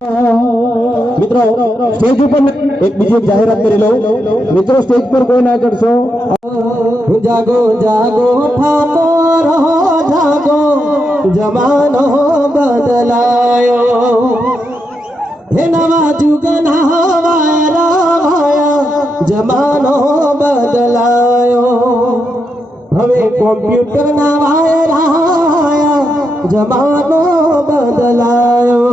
મિત્રો સ્ટેજ ઉપર એક બીજી જાહેરાત કરી લઉં મિત્રો સ્ટેજ પર કોઈ ના ચડશો જાગો જાગો ઠાકોર જાગો જમાનો બદલાયો હે નવા જુગ નવાયા જમાનો બદલાયો હવે કોમ્પ્યુટર ના વાયરા જમાનો બદલાયો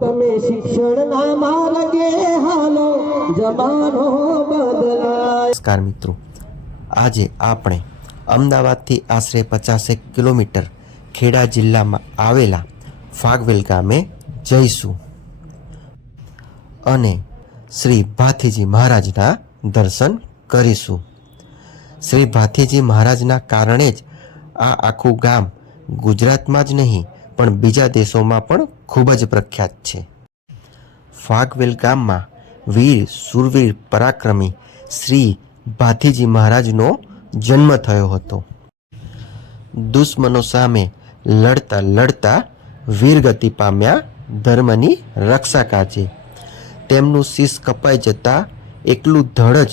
તમે શિક્ષણ ના માર્ગે હાલો જમાનો બદલાય। નમસ્કાર મિત્રો, આજે આપણે અમદાવાદથી આશરે 50 કિલોમીટર ખેડા જિલ્લામાં આવેલા ફાગવેલ ગામે જઈશું અને શ્રી ભાથીજી મહારાજના દર્શન કરીશું। શ્રી ભાથીજી મહારાજના કારણે જ આ આખું ગામ ગુજરાતમાં જ નહીં પણ બીજા દેશોમાં પણ ખૂબ જ પ્રખ્યાત છે। ફાગવેલ ગામમાં વીર સુરવીર પરાક્રમી શ્રી ભાથીજી મહારાજનો જન્મ થયો હતો। દુશ્મનો સામે લડતા લડતા વીરગતિ પામ્યા ધર્મની રક્ષા કાજે। તેમનું શીશ કપાઈ જતા એકલું ધડ જ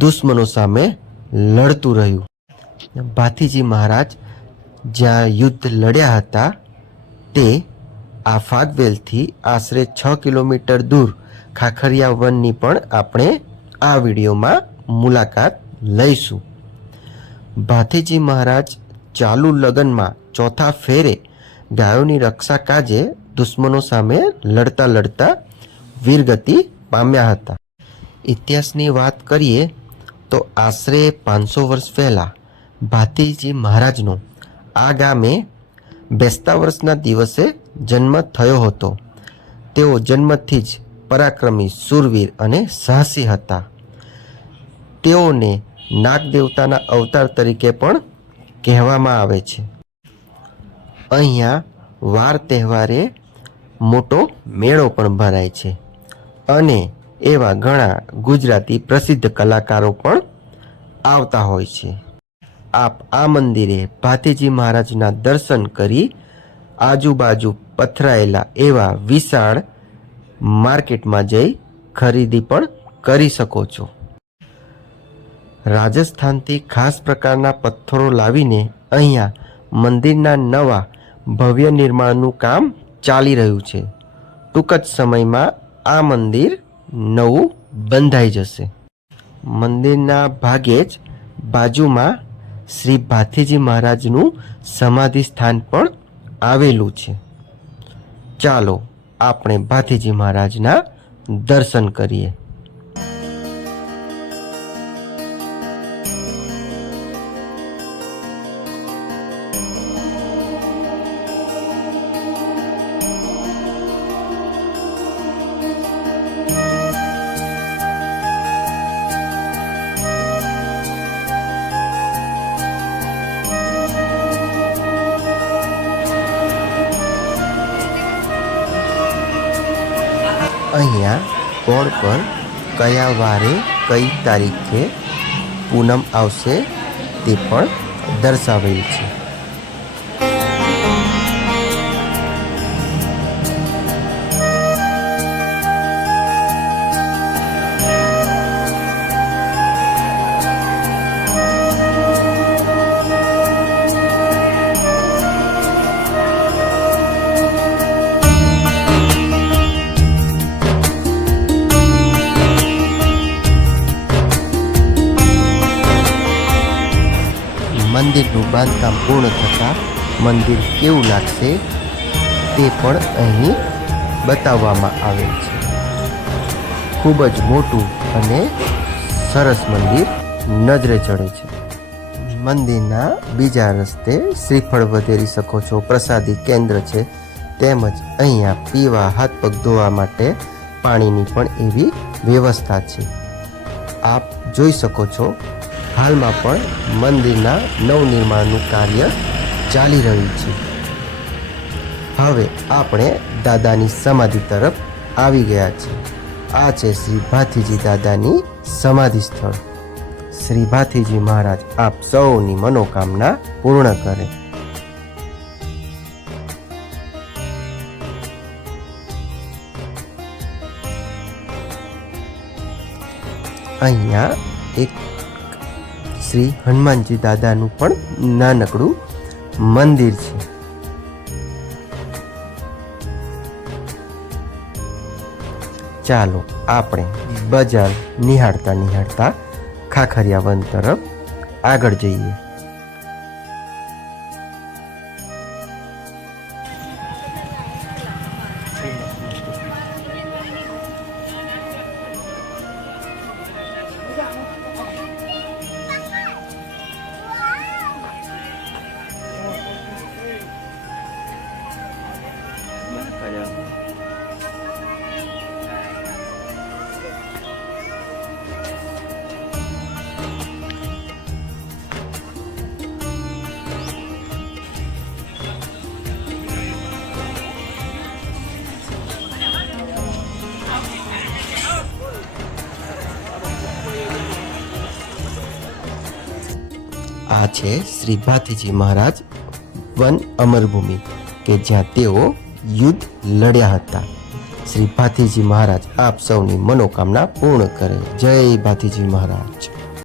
દુશ્મનો સામે લડતું રહ્યું। ભાથીજી મહારાજ જ્યાં યુદ્ધ લડ્યા હતા તે આ ફાગવેલથી આશરે 6 કિલોમીટર દૂર ખાખરિયા વનની પણ આપણે આ વિડીયોમાં મુલાકાત લઈશું। ભાથીજી મહારાજ ચાલુ લગ્નમાં ચોથા ફેરે ગાયોની રક્ષા કાજે દુશ્મનો સામે લડતા લડતા વીરગતિ પામ્યા હતા। ઇતિહાસની વાત કરીએ તો આશરે 500 વર્ષ પહેલાં ભાથીજી મહારાજનો આ ગામે બેસતા વર્ષના દિવસે જન્મ થયો હતો। તેઓ જન્મથી જ પરાક્રમી શૂરવીર અને સાહસી હતા। તેઓને નાગ દેવતાના અવતાર તરીકે પણ કહેવામાં આવે છે। અહીંયા વાર તહેવારે મોટો મેળો પણ ભરાય છે અને એવા ઘણા ગુજરાતી પ્રસિદ્ધ કલાકારો પણ આવતા હોય છે। આપ આ મંદિરે ભાથીજી મહારાજના દર્શન કરી આજુબાજુ પથરાયેલા એવા વિશાળ માર્કેટમાં જઈ ખરીદી પણ કરી શકો છો। રાજસ્થાનથી ખાસ પ્રકારના પથ્થરો લાવીને અહીંયા મંદિરના નવા ભવ્ય નિર્માણનું કામ ચાલી રહ્યું છે। ટૂંક જ સમયમાં આ મંદિર નવું બંધાઈ જશે। મંદિરના ભાગે જ બાજુમાં શ્રી ભાથીજી મહારાજનું સમાધિ સ્થાન પણ આવેલું છે। ચાલો આપણે ભાથીજી મહારાજના દર્શન કરીએ। અહીંયા કોણ પર કયા વારે કઈ તારીખે પૂનમ આવશે તે પણ દર્શાવેલ છે। મંદિરનું બાંધકામ પૂર્ણ થતાં મંદિર કેવું લાગશે તે પણ અહીં બતાવવામાં આવેલ છે। ખૂબ જ મોટું અને સરસ મંદિર નજરે ચડે છે। મંદિરના બીજા રસ્તે શ્રીફળ વધેરી શકો છો, પ્રસાદી કેન્દ્ર છે, તેમજ અહીંયા પીવા હાથ પગ ધોવા માટે પાણીની પણ એવી વ્યવસ્થા છે। આપ જોઈ શકો છો હાલમાં પણ મંદિરના નવનિર્માણનું કાર્ય ચાલી રહ્યું છે। હવે આપણે દાદાની સમાધિ તરફ આવી ગયા છે। આ છે શ્રી ભાથીજી દાદાની સમાધિ સ્થળ। શ્રી ભાથીજી મહારાજ આપ સૌની મનોકામના પૂર્ણ કરે। અહીંયા એક શ્રી હનુમાનજી દાદાનું પણ નાનકડું મંદિર છે. ચાલો આપણે બજાર નિહાળતા ખાખરિયા વન તરફ આગળ જઈએ. આ છે શ્રી ભાથીજી મહારાજ વન અમરભૂમિ કે જ્યાં તેઓ યુદ્ધ લડ્યા હતા. શ્રી ભાથીજી મહારાજ આપ સૌની મનોકામના પૂર્ણ કરે. જય ભાથીજી મહારાજ.